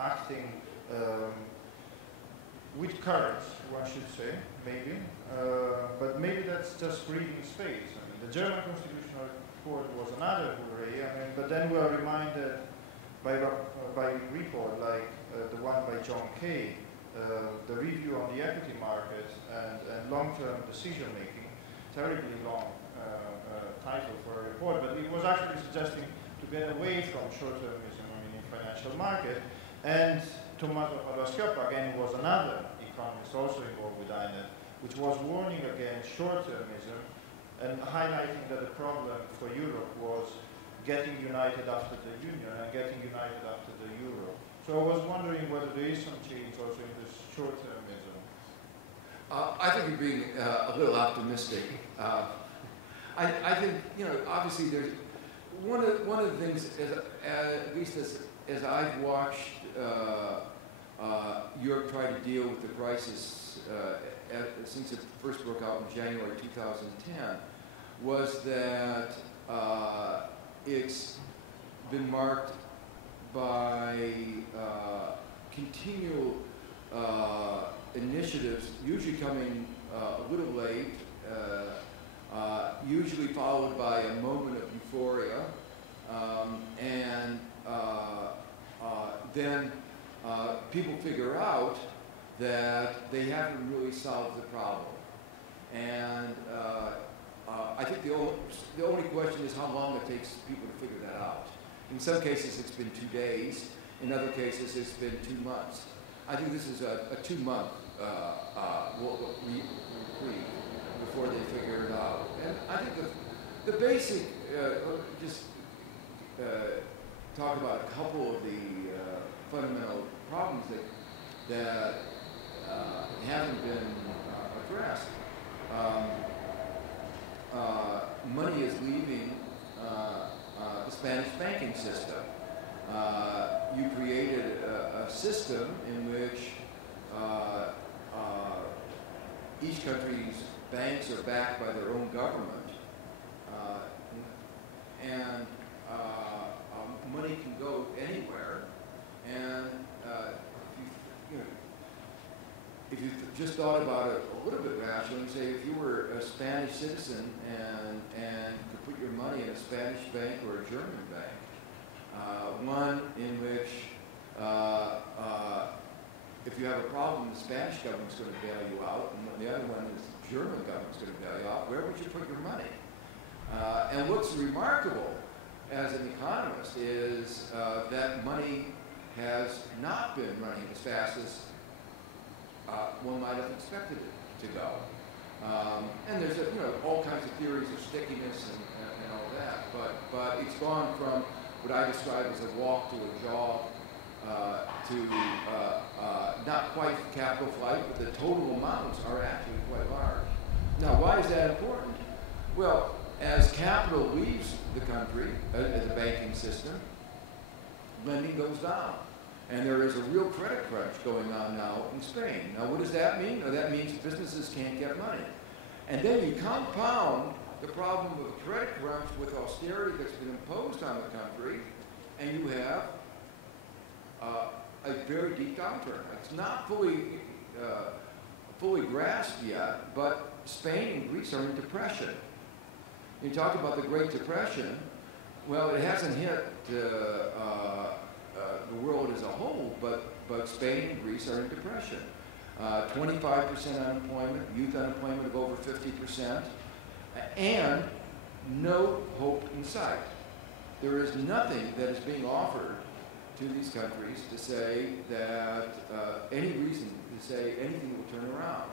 acting with courage, one should say, maybe. But maybe that's just breathing space. I mean, the German Constitutional Court was another hooray. I mean, but then we are reminded by report like the one by John Kay, the review on the equity market and long-term decision-making, terribly long title for a report, but it was actually suggesting to get away from short-termism in financial market. And Tommaso Padoa-Schioppa, again, was another economist also involved with INET, which was warning against short-termism and highlighting that the problem for Europe was getting united after the Union and getting united after the Euro. So I was wondering whether there is some change also in this short-termism. I think you're being a little optimistic. I think, you know, obviously there's one of the things, at least as I've watched Europe try to deal with the crisis since it first broke out in January 2010, was that it's been marked by continual initiatives, usually coming a little late, usually followed by a moment of euphoria, and then people figure out that they haven't really solved the problem. And I think the only question is how long it takes people to figure that out. In some cases, it's been 2 days. In other cases, it's been 2 months. I think this is a 2-month reprieve before they figure it out. And I think the basic, just talk about a couple of the fundamental problems that haven't been addressed. Money is leaving the Spanish banking system. You created a system in which each country's banks are backed by their own government, and money can go anywhere. And if you just thought about it a little bit rationally, say if you were a Spanish citizen and could put your money in a Spanish bank or a German bank, one in which if you have a problem, the Spanish government's going to bail you out, and the other one is the German government's going to bail you out, where would you put your money? And what's remarkable as an economist is that money has not been running as fast as one might have expected it to go. And there's all kinds of theories of stickiness and all that, but it's gone from what I describe as a walk to a jog to not quite capital flight, but the total amounts are actually quite large. Now, why is that important? Well, as capital leaves the country, the banking system, lending goes down. And there is a real credit crunch going on now in Spain. Now, what does that mean? Well, that means businesses can't get money. And then you compound the problem of a credit crunch with austerity that's been imposed on the country, and you have a very deep downturn. It's not fully grasped yet, but Spain and Greece are in depression. You talk about the Great Depression. Well, it hasn't hit the world as a whole, but Spain and Greece are in depression. 25% unemployment, youth unemployment of over 50%, and no hope in sight. There is nothing that is being offered to these countries to say that any reason to say anything will turn around.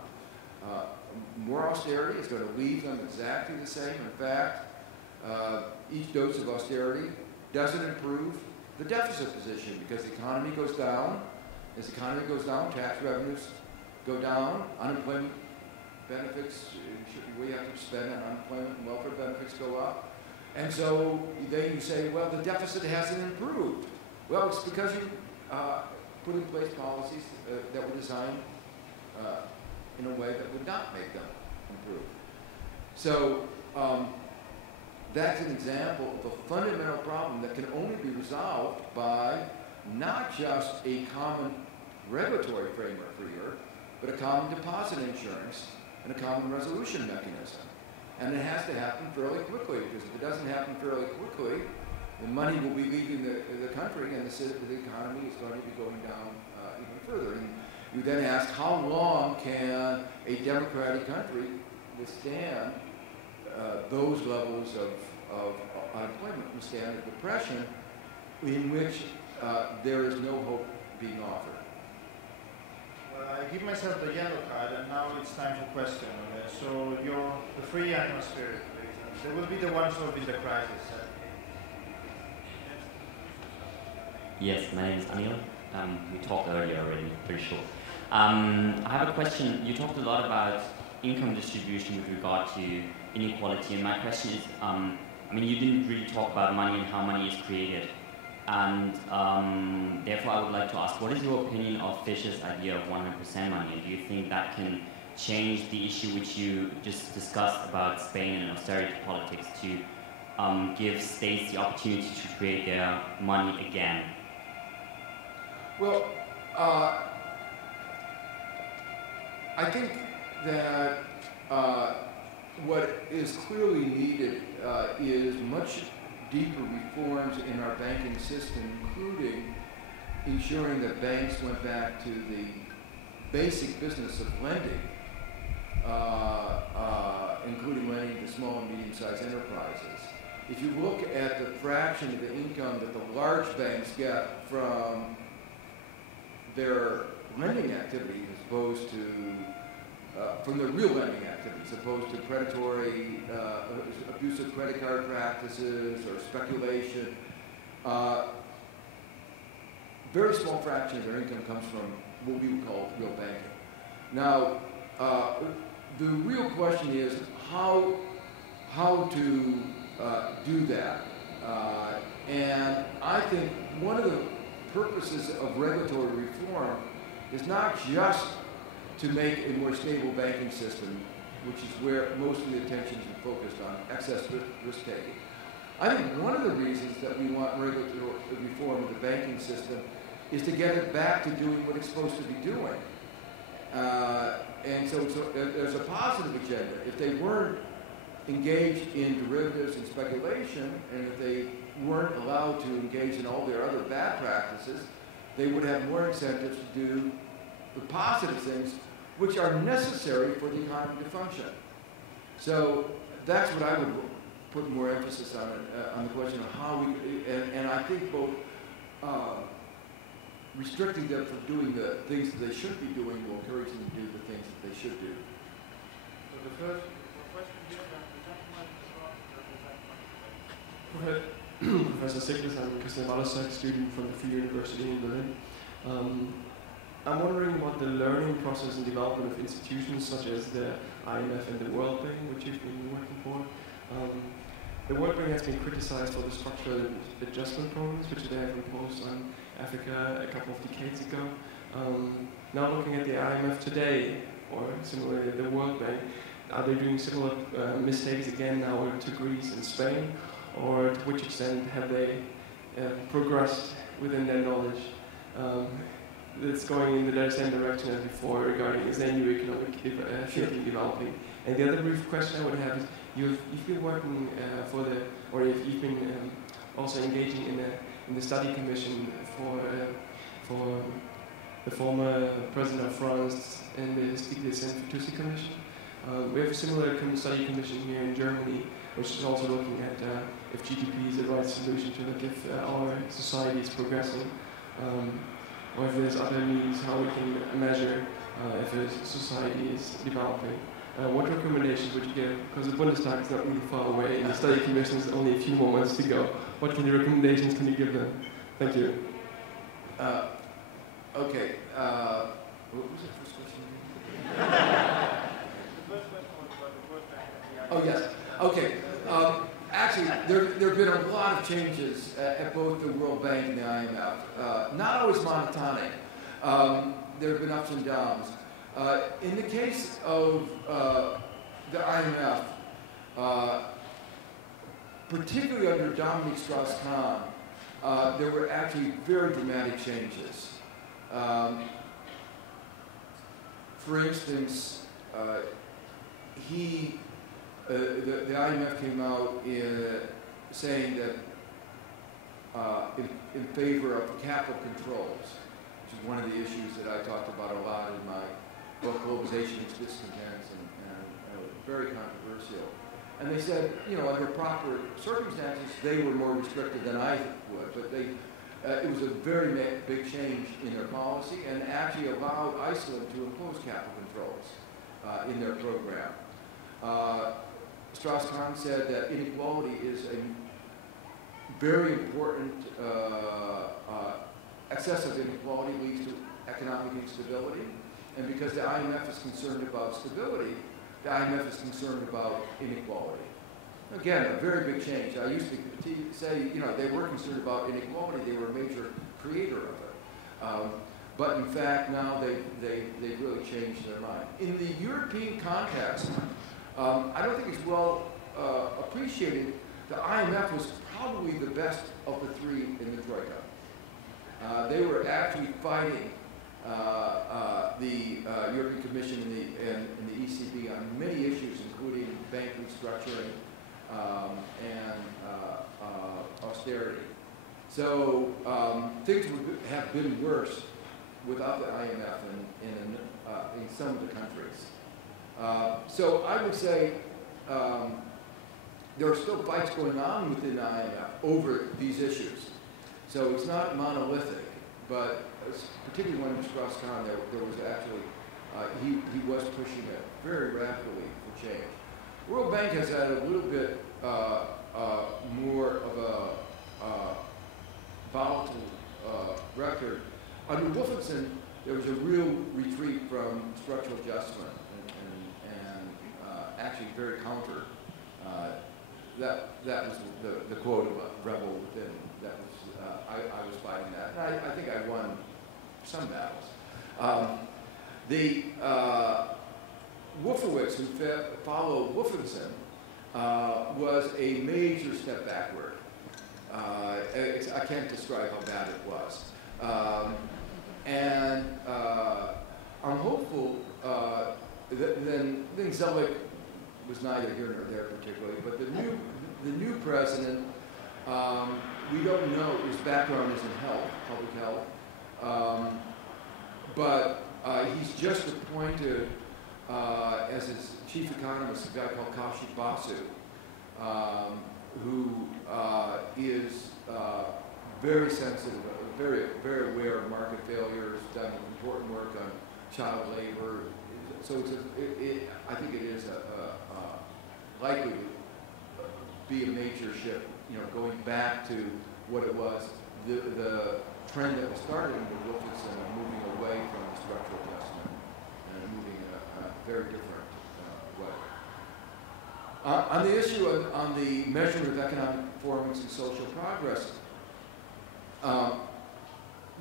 More austerity is going to leave them exactly the same. In fact, each dose of austerity doesn't improve the deficit position because the economy goes down. As the economy goes down, tax revenues go down, unemployment benefits, we have to spend on unemployment and welfare benefits go up. And so then you say, well, the deficit hasn't improved. Well, it's because you put in place policies that were designed in a way that would not make them improve. So that's an example of a fundamental problem that can only be resolved by not just a common regulatory framework for Europe, but a common deposit insurance and a common resolution mechanism. And it has to happen fairly quickly, because if it doesn't happen fairly quickly, the money will be leaving the country, and the economy is going to be going down even further. And you then ask, how long can a democratic country withstand those levels of unemployment, withstand a depression in which there is no hope being offered? Well, I give myself the yellow card, and now it's time for question. So the free atmosphere, please. They will be the ones solving the crisis. Yes, my name is Anil. We talked earlier already, pretty sure. I have a question. You talked a lot about income distribution with regard to inequality, and my question is, I mean, you didn't really talk about money and how money is created. And therefore, I would like to ask, what is your opinion of Fisher's idea of 100% money? Do you think that can change the issue which you just discussed about Spain and austerity politics to give states the opportunity to create their money again? Well, I think that what is clearly needed is much deeper reforms in our banking system, including ensuring that banks went back to the basic business of lending, including lending to small and medium-sized enterprises. If you look at the fraction of the income that the large banks get from their lending activity as opposed to from their real lending activities, as opposed to predatory, abusive credit card practices or speculation. Very small fraction of their income comes from what we would call real banking. Now, the real question is how to do that. And I think one of the purposes of regulatory reform is not just to make a more stable banking system, which is where most of the attention is focused on, excess risk-taking. I think one of the reasons that we want regulatory reform of the banking system is to get it back to doing what it's supposed to be doing. And so there's a positive agenda. If they weren't engaged in derivatives and speculation, and if they weren't allowed to engage in all their other bad practices, they would have more incentives to do the positive things which are necessary for the economy to function. So that's what I would put more emphasis on the question of how we, and I think both restricting them from doing the things that they should be doing will encourage them to do the things that they should do. So the first question here, Professor Stiglitz, I'm Christian Malasek, student from the Free University in Berlin. I'm wondering what the learning process and development of institutions such as the IMF and the World Bank, which you've been working for. The World Bank has been criticized for the structural adjustment programs which they have imposed on Africa a couple of decades ago. Now looking at the IMF today, or similarly the World Bank, are they doing similar mistakes again now to Greece and Spain? Or to which extent have they progressed within their knowledge that's going in the same direction as before regarding is there new economic thinking developing? And the other brief question I would have is you've been working or if you've been also engaging in the study commission for the former president of France and the Stiglitz and Fitoussi commission. We have a similar study commission here in Germany, which is also looking at if GDP is the right solution to look if our society is progressing, or if there's other means how we can measure if a society is developing. What recommendations would you give? Because the Bundestag is not really far away, and the study commission is only a few more months to go. What kind of recommendations can you give them? Thank you. Okay. What was the first question? Oh, yes. Okay. Actually, there have been a lot of changes at both the World Bank and the IMF. Not always monotonic. There have been ups and downs. In the case of the IMF, particularly under Dominique Strauss-Kahn, there were actually very dramatic changes. For instance, the IMF came out saying that in favor of capital controls, which is one of the issues that I talked about a lot in my book, Globalization Its Discontents, and very controversial. And they said, under proper circumstances, they were more restrictive than I would, but it was a very big change in their policy and actually allowed Iceland to impose capital controls in their program. Strauss-Kahn said that inequality is a very important, excessive inequality leads to economic instability, and because the IMF is concerned about stability, the IMF is concerned about inequality. Again, a very big change. I used to say, they were concerned about inequality, they were a major creator of it. But in fact, now they've really changed their mind. In the European context, I don't think it's well appreciated. The IMF was probably the best of the three in the Troika. They were actually fighting the European Commission and the ECB on many issues, including bank restructuring and austerity. So things would have been worse without the IMF in some of the countries. So I would say there are still fights going on within the IMF over these issues. So it's not monolithic, but particularly when Strauss-Kahn, there was actually, he was pushing it very rapidly for change. World Bank has had a little bit more of a volatile record. Under Wolfenson, there was a real retreat from structural adjustment and actually very counter. That was the quote of rebel within. That was I was fighting that. And I think I won some battles. Wolfowitz, who followed Wolfenson, was a major step backward. I can't describe how bad it was. I'm hopeful then Zelig was neither here nor there particularly, but the new president, we don't know, his background is in health, public health, but he's just appointed as his chief economist a guy called Kaushik Basu, who is very sensitive, very, very aware of market failures, done important work on child labor. So I think it is likely to be a major shift, going back to what it was, the trend that was started in Wolfenson, moving away from structural adjustment and moving a very different way. On the issue on the measurement of economic performance and social progress,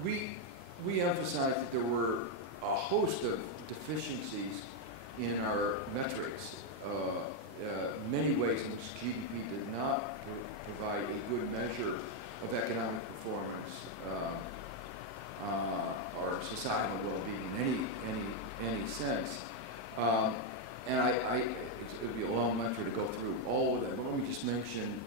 we emphasized that there were a host of deficiencies in our metrics, many ways in which GDP did not provide a good measure of economic performance or societal well-being in any sense. And it would be a long lecture to go through all of them, but let me just mention